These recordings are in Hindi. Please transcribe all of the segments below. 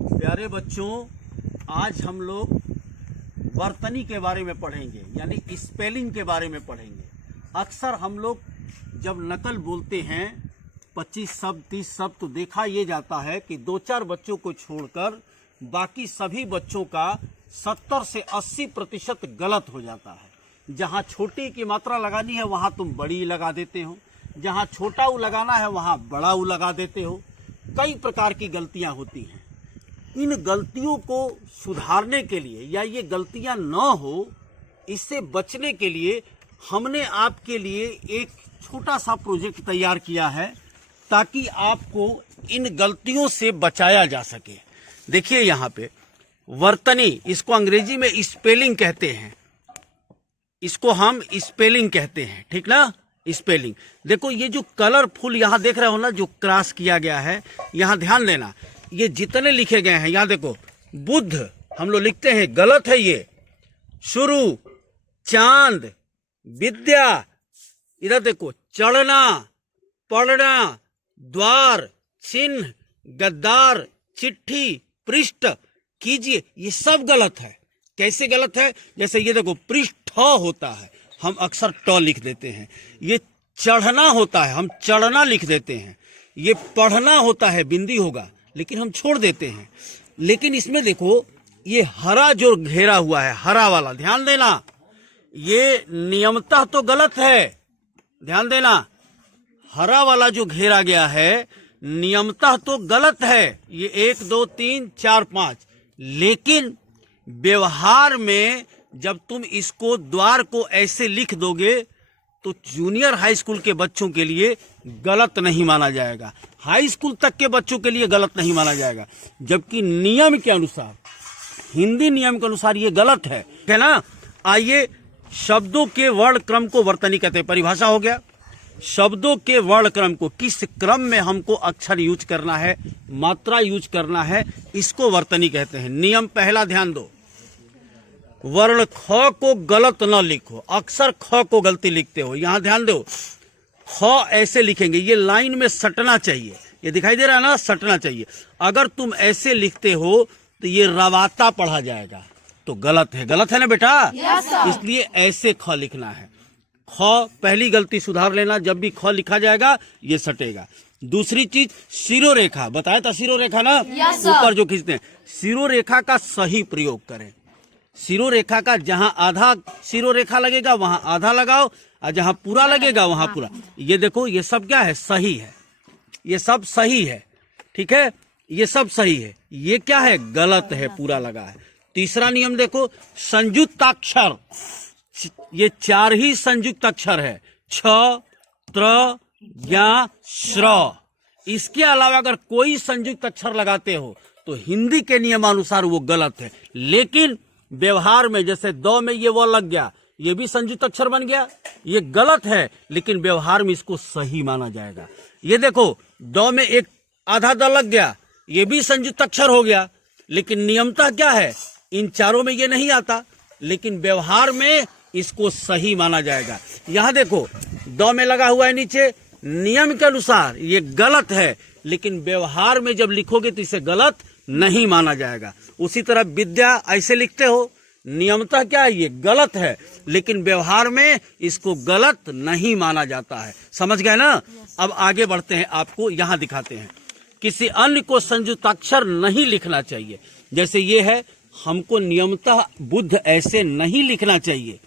प्यारे बच्चों, आज हम लोग वर्तनी के बारे में पढ़ेंगे, यानी स्पेलिंग के बारे में पढ़ेंगे। अक्सर हम लोग जब नकल बोलते हैं 25 शब्द 30 शब्द, तो देखा ये जाता है कि 2-4 बच्चों को छोड़कर बाकी सभी बच्चों का 70 से 80% गलत हो जाता है। जहाँ छोटी की मात्रा लगानी है वहाँ तुम बड़ी लगा देते हो, जहाँ छोटा ऊ लगाना है वहाँ बड़ा ऊ लगा देते हो। कई प्रकार की गलतियाँ होती हैं। इन गलतियों को सुधारने के लिए या ये गलतियाँ न हो, इससे बचने के लिए हमने आपके लिए एक छोटा सा प्रोजेक्ट तैयार किया है ताकि आपको इन गलतियों से बचाया जा सके। देखिए यहाँ पे वर्तनी, इसको अंग्रेजी में स्पेलिंग कहते हैं, इसको हम स्पेलिंग कहते हैं, ठीक ना। स्पेलिंग देखो, ये जो कलरफुल यहाँ देख रहे हो ना, जो क्रॉस किया गया है, यहाँ ध्यान देना। ये जितने लिखे गए हैं, यहाँ देखो, बुद्ध हम लोग लिखते हैं, गलत है ये। शुरू, चांद, विद्या, इधर देखो, चढ़ना, पढ़ना, द्वार, चिन्ह, गद्दार, चिट्ठी, पृष्ठ, कीजिए, ये सब गलत है। कैसे गलत है? जैसे ये देखो, पृष्ठ होता है, हम अक्सर ट लिख देते हैं। ये चढ़ना होता है, हम चढ़ना लिख देते हैं। ये पढ़ना होता है, बिंदी होगा, लेकिन हम छोड़ देते हैं। लेकिन इसमें देखो, ये हरा जो घेरा हुआ है, हरा वाला, ध्यान देना, ये नियमतः तो गलत है। ध्यान देना, हरा वाला जो घेरा गया है नियमतः तो गलत है। ये 1 2 3 4 5, लेकिन व्यवहार में जब तुम इसको द्वार को ऐसे लिख दोगे तो जूनियर हाई स्कूल के बच्चों के लिए गलत नहीं माना जाएगा, हाई स्कूल तक के बच्चों के लिए गलत नहीं माना जाएगा। जबकि नियम के अनुसार, हिंदी नियम के अनुसार ये गलत है ना। आइए, शब्दों के वर्ण क्रम को वर्तनी कहते हैं। परिभाषा हो गया, शब्दों के वर्ण क्रम को, किस क्रम में हमको अक्षर यूज करना है, मात्रा यूज करना है, इसको वर्तनी कहते हैं। नियम पहला, ध्यान दो, वर्ण ख को गलत न लिखो। अक्सर ख को गलती लिखते हो, यहां ध्यान दो, ख ऐसे लिखेंगे, ये लाइन में सटना चाहिए। ये दिखाई दे रहा है ना, सटना चाहिए। अगर तुम ऐसे लिखते हो तो ये रवाता पढ़ा जाएगा, तो गलत है। गलत है ना बेटा? इसलिए ऐसे ख लिखना है। ख, पहली गलती सुधार लेना, जब भी ख लिखा जाएगा ये सटेगा। दूसरी चीज, शिरोरेखा, बताया था शिरोरेखा ना, ऊपर जो खींचते हैं, शिरोरेखा का सही प्रयोग करें। शिरोरेखा का जहां आधा शिरोरेखा लगेगा वहां आधा लगाओ, और जहां पूरा लगेगा वहां पूरा। ये देखो, ये सब क्या है? सही है, ये सब सही है, ठीक है, ये सब सही है। ये क्या है? गलत है, पूरा लगा है। तीसरा नियम देखो, संयुक्ताक्षर, ये 4 ही संयुक्त अक्षर है, छ, त्र, ज्ञ, श्र। इसके अलावा अगर कोई संयुक्त अक्षर लगाते हो तो हिंदी के नियमानुसार वो गलत है। लेकिन व्यवहार में, जैसे द में ये वो लग गया, ये भी संयुक्त अक्षर बन गया, ये गलत है, लेकिन व्यवहार में इसको सही माना जाएगा। ये देखो, द में एक आधा द लग गया, ये भी संयुक्त अक्षर हो गया, लेकिन नियमतः क्या है? इन चारों में ये नहीं आता, लेकिन व्यवहार में इसको सही माना जाएगा। यहां देखो, द में लगा हुआ है नीचे, नियम के अनुसार ये गलत है, लेकिन व्यवहार में जब लिखोगे तो इसे गलत नहीं माना जाएगा। उसी तरह विद्या ऐसे लिखते हो, नियमतः क्या है? ये गलत है, लेकिन व्यवहार में इसको गलत नहीं माना जाता है। समझ गए ना? अब आगे बढ़ते हैं, आपको यहां दिखाते हैं। किसी अन्य को संयुक्ताक्षर नहीं लिखना चाहिए। जैसे ये है, हमको नियमतः बुद्ध ऐसे नहीं लिखना चाहिए,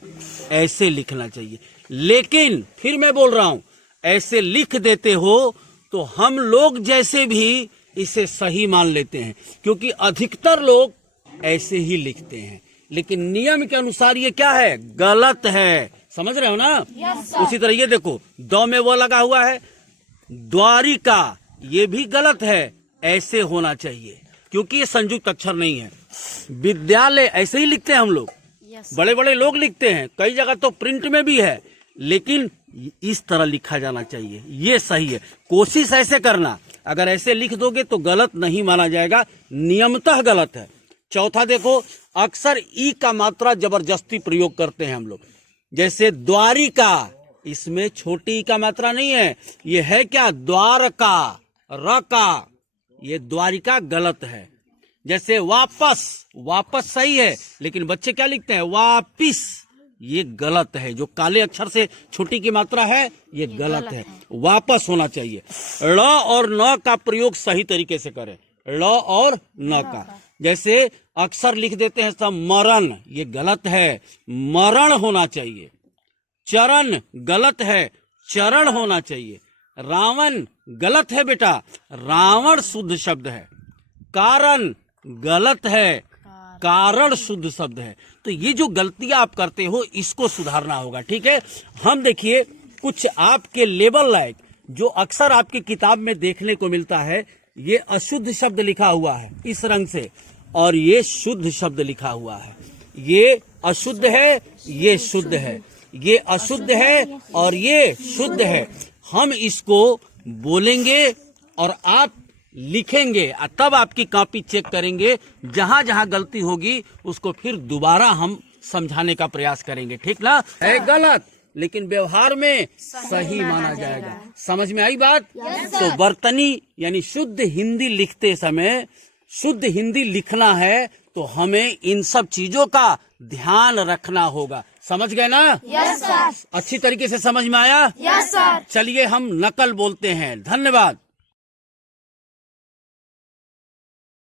ऐसे लिखना चाहिए। लेकिन फिर मैं बोल रहा हूं, ऐसे लिख देते हो तो हम लोग जैसे भी इसे सही मान लेते हैं, क्योंकि अधिकतर लोग ऐसे ही लिखते हैं। लेकिन नियम के अनुसार ये क्या है? गलत है। समझ रहे हो ना? उसी तरह ये देखो, द में वो लगा हुआ है, द्वारिका, ये भी गलत है, ऐसे होना चाहिए, क्योंकि ये संयुक्त अक्षर नहीं है। विद्यालय ऐसे ही लिखते हैं हम लोग, बड़े बड़े लोग लिखते हैं, कई जगह तो प्रिंट में भी है, लेकिन इस तरह लिखा जाना चाहिए, ये सही है। कोशिश ऐसे करना, अगर ऐसे लिख दोगे तो गलत नहीं माना जाएगा, नियमतः गलत है। चौथा देखो, अक्सर ई का मात्रा जबरदस्ती प्रयोग करते हैं हम लोग। जैसे द्वारिका, इसमें छोटी ई का मात्रा नहीं है, ये है क्या? द्वारका, र का, ये द्वारिका गलत है। जैसे वापस, वापस सही है, लेकिन बच्चे क्या लिखते हैं? वापिस। ये गलत है। जो काले अक्षर से छोटी की मात्रा है ये गलत है। वापस होना चाहिए। ळ और न का प्रयोग सही तरीके से करें। ळ और न का, जैसे अक्सर लिख देते हैं सब मरण, ये गलत है। मरण होना चाहिए। चरण गलत है, चरण होना चाहिए। रावण गलत है बेटा, रावण शुद्ध शब्द है। कारण गलत है, कारण शुद्ध शब्द है। तो ये जो गलतियां आप करते हो इसको सुधारना होगा, ठीक है। हम देखिए कुछ आपके लेवल लायक जो अक्सर आपकी किताब में देखने को मिलता है, ये अशुद्ध शब्द लिखा हुआ है इस रंग से, और ये शुद्ध शब्द लिखा हुआ है। ये अशुद्ध है, ये शुद्ध है, ये अशुद्ध है और ये शुद्ध है। हम इसको बोलेंगे और आप लिखेंगे, तब आपकी कॉपी चेक करेंगे। जहां जहां गलती होगी उसको फिर दोबारा हम समझाने का प्रयास करेंगे, ठीक ना। है गलत लेकिन व्यवहार में सही माना जाएगा। समझ में आई बात? तो वर्तनी यानी शुद्ध हिंदी लिखते समय, शुद्ध हिंदी लिखना है तो हमें इन सब चीजों का ध्यान रखना होगा। समझ गए ना? Yes sir. अच्छी तरीके से समझ में आया? Yes sir. चलिए हम नकल बोलते हैं। धन्यवाद।